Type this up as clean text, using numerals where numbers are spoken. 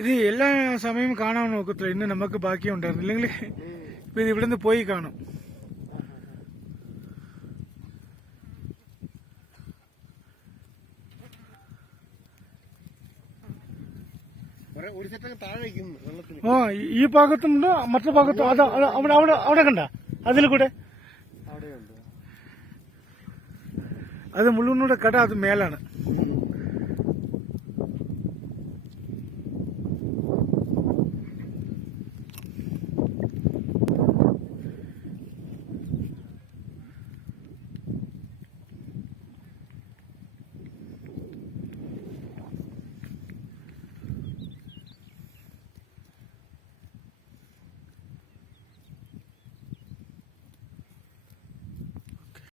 ഇത് എല്ലാ സമയവും കാണാൻ നോക്കത്തില്ല. ഇന്ന് നമുക്ക് ബാക്കിയുണ്ടായിരുന്നു. ഇല്ലെങ്കിൽ ഇപ്പൊ ഇത് ഇവിടുന്ന് പോയി കാണും. ഓ ഈ ഭാഗത്തുണ്ട്, മറ്റു ഭാഗത്തും. അത് അവിടെ അവിടെ അവിടെ കണ്ട അതിൽ കൂടെ അത് മുഴുവനൂടെ കട അത് മേലാണ്.